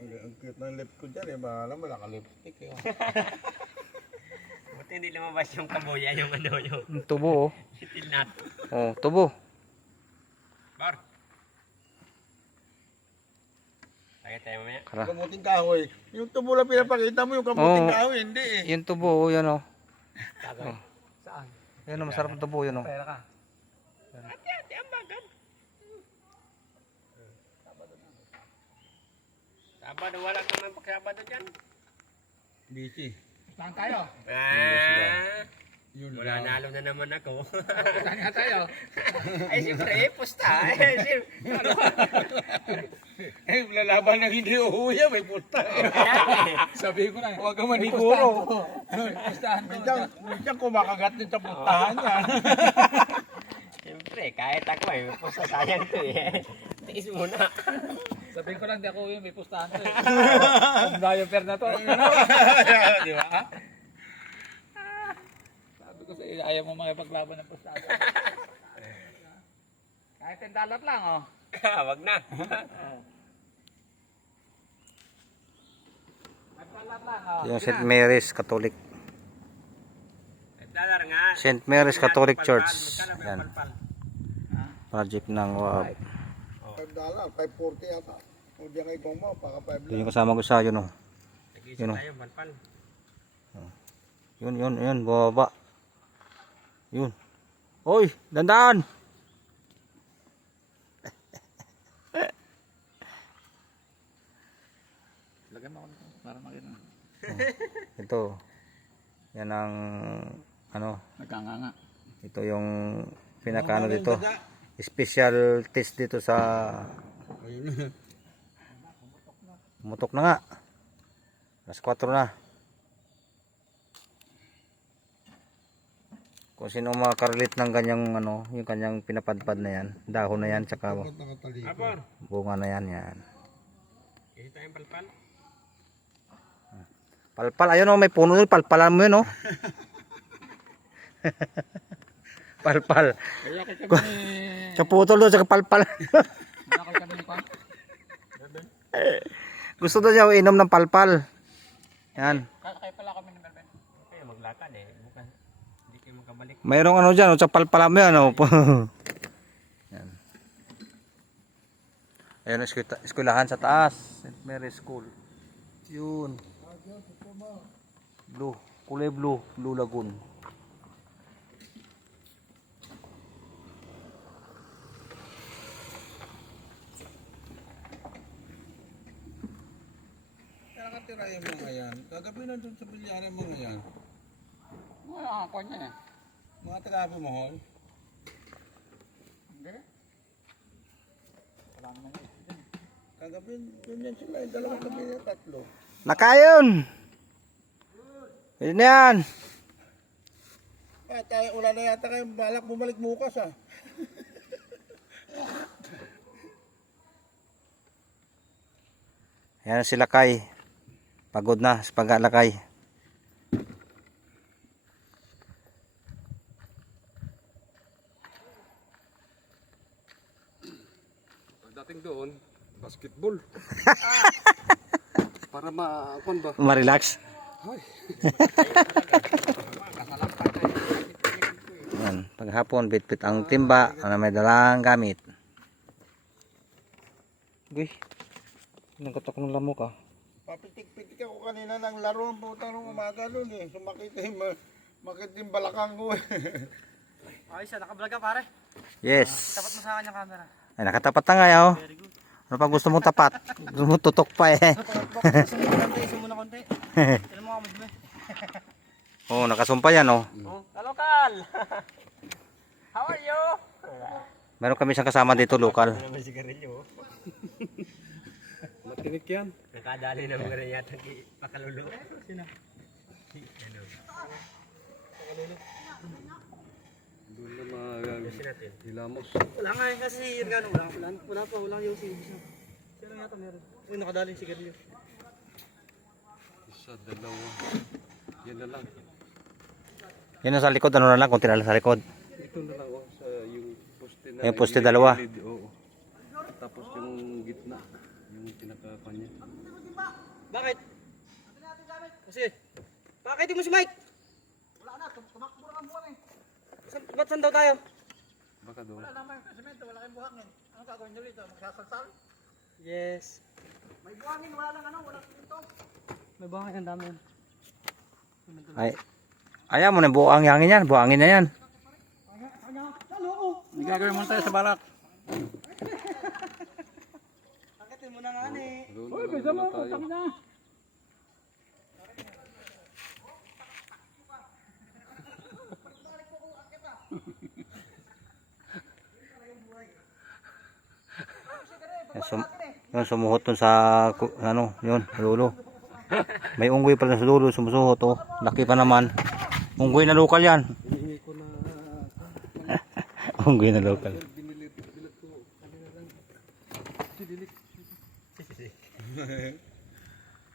Ang cute ng lip ko dyan eh. Bahala mo, naka-lipstick eh. Buti hindi lumabas yung kabuya, yung ano, yung Tubo oh. sitilnat. Oh, tubo. Bar. Kaya tayo mamaya. Kara. Kamuting kahoy. Yung tubo lang pinapakita mo, yung kamuting Oo. kahoy, hindi eh. Yung tubo oh, yan oh. Tagay. Saan? Yan oh, masarap na tubo yan oh. Pera ka. Ate, ang bagan. Sabado, wala ka man pagsabado dyan. Busy. Saan tayo? Yun Wala, nalo na naman ako. Saan nga tayo? Ay, siyempre, pusta. Eh, lalaban ng hindi uuya, may pusta eh. Sabihin ko na. Huwag ka maniguro. Pustahan ko. Minsan kumakagat din sa pustahan yan. Siyempre, kahit ako eh, may pusta sayang to eh. Tiis muna. Sabihin ko lang di ako yung may pustahan ko eh. Kung na yung per na to. Di ba? Sabi ko sa iyo, ayaw mo makipaglaban ng pustahan. Kahit $10 lang oh. Wag na. $10 lang oh. Yung St. Mary's Catholic. Dollar nga. St. Mary's Catholic Church. Magkano Yan. palpal? Project ng WAB. $5, 540 yata. Kung diyan kay Goma, baka 5 Yun yung kasama ko sa yun oh. Nag-isip Yun, oh. tayo, palpal. Yun, baba. Yun. Oy, dandaan! Lagyan mo ako nito para makita. Ito. Yan ang ano, Nagkanganga. ito yung pinakaano dito. Special test dito sa mutok na nga. Alas 4 na. Kung sino makarelate ng kanyang ano, yung kanyang pinapadpad na yan, dahon na yan, tsaka Apor, bunga na yan, yan. kasi tayong palpal. Palpal, ayun oh, may puno doon, palpalan mo yun oh. Palpal. Kaya kay kami Sa putol doon, sa palpal. nakal kami pa. Gusto daw niya inom ng palpal. Yan. Kaya pala kami ni Melvin. Kaya maglakad eh. Bukan, hindi kayo magkabalik. Mayroong ano dyan, sa palpalan mo yan oh. Yan. Ayun, eskwelahan sa taas. St. Mary's School. Yun. Blue. Kulay blue. Blue Lagoon. Nakatira yung mga yan. Kagabi na dun sa bilyaran mga yan. Wala ako niya eh. Mga taga-api mo, hol. Hindi. Wala naman yun. Kagabi, dun yan sila. Yung dalawang gabi na tatlo. Nakayon! Pwede na yan. Tayo, wala na yata kayong balak bumalik bukas ah. Ayan si Lakay. Pagod na sa pag-alakay. Pagdating doon, basketball. Para ma-akon ba? Ma-relax. Yan. Paghapon, bit-bit ang timba na may dalang gamit. Uy, nagkatak ng lamok ah. Papitik-pitik ako kanina ng laro ng putang ng umaga nun eh. Sumakit yung balakang ko eh. Ayos siya, nakablog ka pare. Yes. Tapat mo sa akin yung camera. Ay, nakatapat na nga oh. Ano pa gusto mong tapat? Gusto mo tutok pa eh. Isa muna konti. Tignan mo kamad mo eh. Oh, nakasumpa yan oh. Kalokal! How are you? Meron kami isang kasama dito lokal. Ano naman sigarilyo? Matinik yan. Nakadali na mga rin yata pakalulo. Sino? Ano? Doon na mga Kasi natin. hilamos. Wala nga eh, kasi yun gano'n. Wala pa, wala yung siya. Siya lang yata meron. Uy, nakadali si Garillo. Isa, dalawa. Yan na lang. Yan ang sa likod, ano na lang, konti na lang sa likod. Ito na lang oh, sa yung poste na. Yung poste dalawa. Oo. Tapos yung Bakit? Kasi, bakit mo si Mike? Wala na, tumakbo na ang buwan eh. Ba't saan daw tayo? Baka doon. Wala naman yung semento, wala kayong buhangin. Ano gagawin nyo rito? Magsasalsal? Yes. May buhangin, wala lang ano, wala semento. May bangin ang dami yan. Ay, ayaw mo na buang hangin yan. Buhangin na yan. May gagawin mo tayo sa balak. Akitin mo na nga ni. Uy, bisa mo, tayo. Yun, sumuhot dun sa, ano, yun, lulo. May unggoy pala sa dulo, sumusuhot, oh. Laki pa naman. Unggoy na lokal yan. Unggoy na lokal.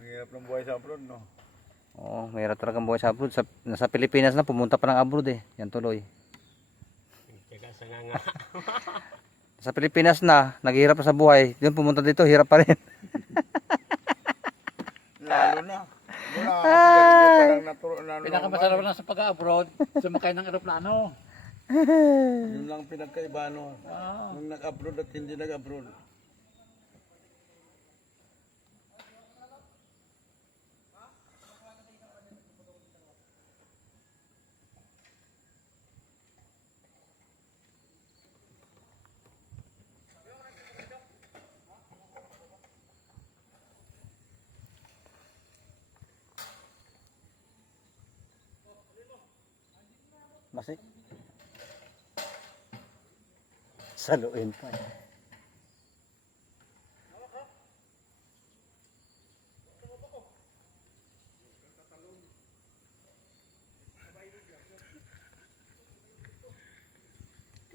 Ang hirap ng buhay sa abroad, no? Oo, mahirap talagang buhay sa abroad. Nasa Pilipinas na, pumunta pa ng abroad eh. Yan tuloy. Tsaka sa nga. Sa Pilipinas na, naghihirap pa sa buhay. Yun, pumunta dito, hirap pa rin. Lalo na. Wala kasi ganun pa lang naturo na. Pinakamasarap lang sa pag-abroad, sumakay ng eroplano. Yun lang pinagkaiba, no? Nung nag-abroad at hindi nag-abroad. Masik. Saluin pa.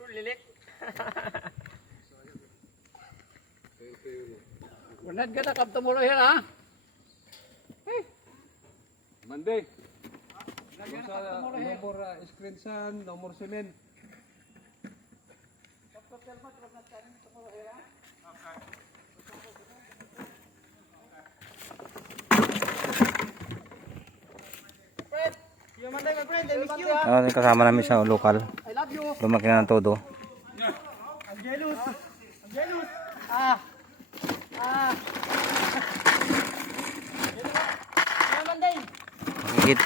Lilik. Unad ka na kapto mo rin ha? Monday. No more screen sun, no more cement. Yung Monday, my friend, I miss you. Kasama namin sa lokal. I love you. Lumaki na ng todo. I'm jealous. I'm jealous. Ah. Ah. Yung Monday.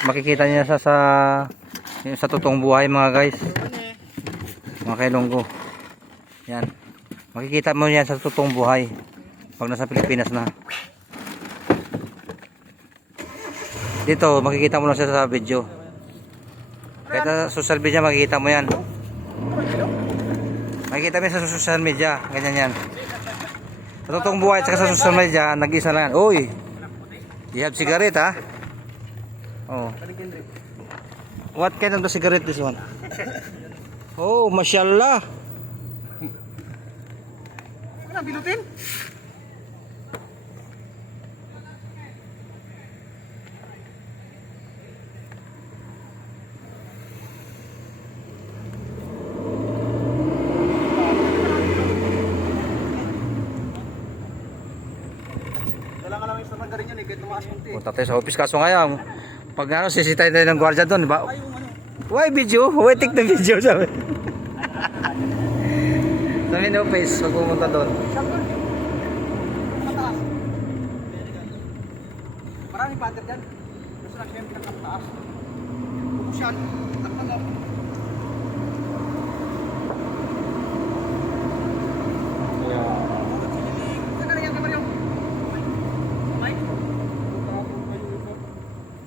Makikita niya sa totoong buhay mga guys. Mga kailonggo. Yan. Makikita mo yan sa totoong buhay. Pag nasa Pilipinas na. Dito makikita mo lang siya sa video. Kahit sa social media makikita mo yan. Makikita mo yan sa social media. Ganyan yan. Sa totoong buhay at sa social media, nag-isa lang yan. Uy! You have cigarette ha? Oh. What kind of the cigarette this one? Oh, mashallah. Ano, bilutin? Kailangan lang yung sa magarin yun eh, kahit tumaas konti. Punta tayo sa office kaso ngayon. Pag ano, sisitayin tayo ng gwardiya doon, ba? Why video? Why take the video? Sabi. Sa main office, pag pumunta doon. Mataas. Maraming pattern dyan. Gusto lang yung pinakataas. Bubusyan. Takpagap. Saan na yan, Mario? Mike?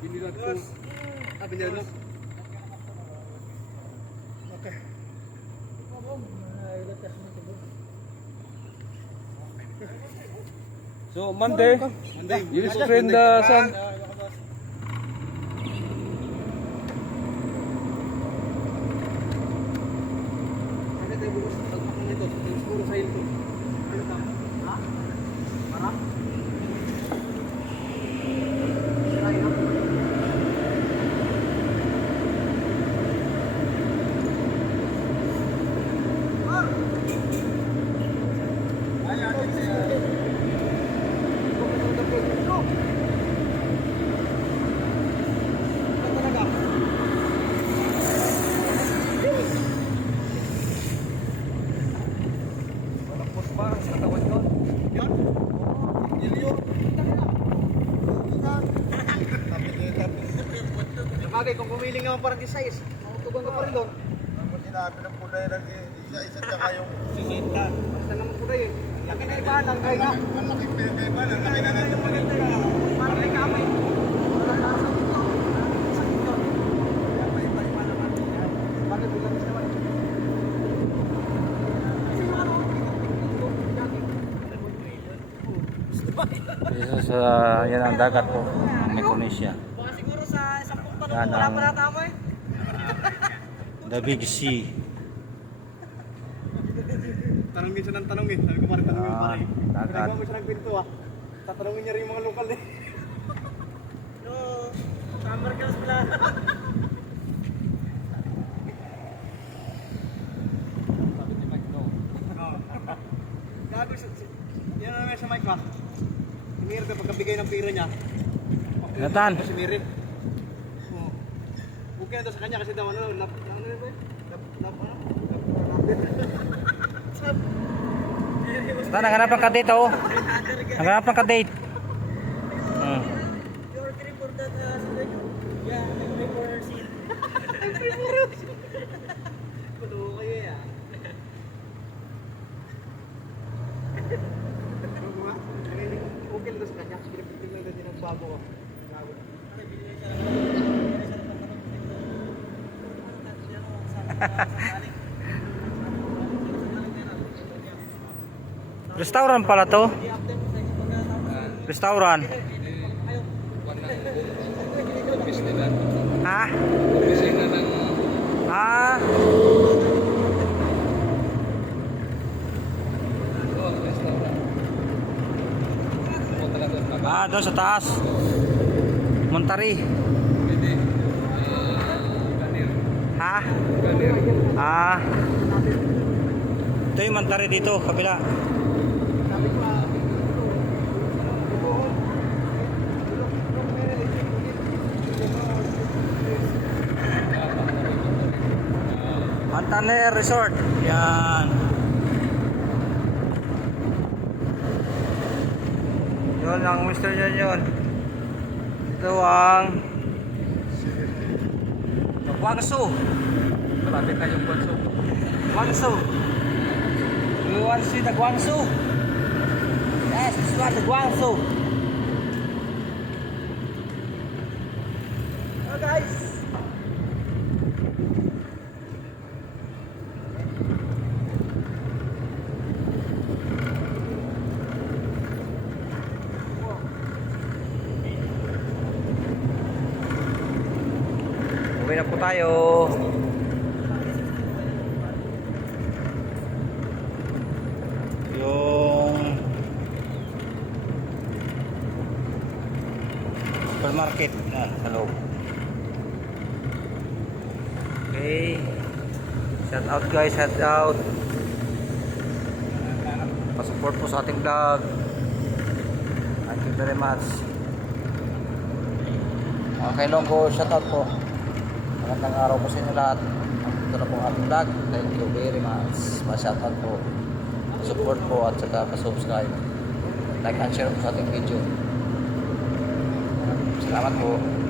Binilan ko. Ah, binilan mo? So Monday, you screen the sun. Bakit tayo bukas? Pagpakang nito, siguro sa ilo. Ano ka? Ha? Marap? Siray na? naman parang size. Mautugan ka pa rin doon. Ang sinabi ng puday ng isa-isa tsaka yung Basta naman po yun. Laki na iba, lang kayo na. malaking pinagkaiba. Ang laki na natin maganda. Parang may kamay. Wala na sa dito. Sa dito. May iba naman. Bakit bilang naman? Kasi yung ano, Dito sa yan ang dagat po, ng Micronesia. baka siguro sa isang punta Yan wala ang- pa natama eh. The Big Sea. Tanongin siya ng tanongin. Sabi ko parang tanongin pa rin. dagat. Pinagawa mo siya ng pinto ah. Tatanungin niya rin yung mga lokal eh. No, summer girls pala. Sabi ni Mike, no. Gago siya. Yan na naman sa Mike ba? Si Miri ka pagkabigay ng pira niya. Nathan. Si Miri. Oo. Okay na daw sa kanya kasi daw ano, ano ba eh? Basta naghanap ng kadate oh. Naghanap ng kadate. Your trip for that yeah, I'm for seal. Kulo kayo ya. Okay lang sa kanya. Pinipitin lang din ang bago ko. Restaurant pala to. Restaurant. Ha? Ah. Ah, doon sa taas. Montari. Ha? Ah. Ito yung Montari dito, kabila. Montaner Resort. Yan. Yun ang Mr. Yon. Ito ang Guangzhou. Malapit na yung Guangzhou. Guangzhou. You want to see the Guangzhou? Yes, this is the Guangzhou. Oh guys. Uwi na po tayo. Yung supermarket na sa loob. Okay. Shout out guys, shout out. Pa-support po sa ating vlog. Thank you very much. Okay, Longgo, shout out po. Magandang araw po sa inyo lahat. Ito na po ang ating vlog. Thank you very much. Pa-shout out po. Support po at saka pa-subscribe. Like and share po sa ating video. Salamat po.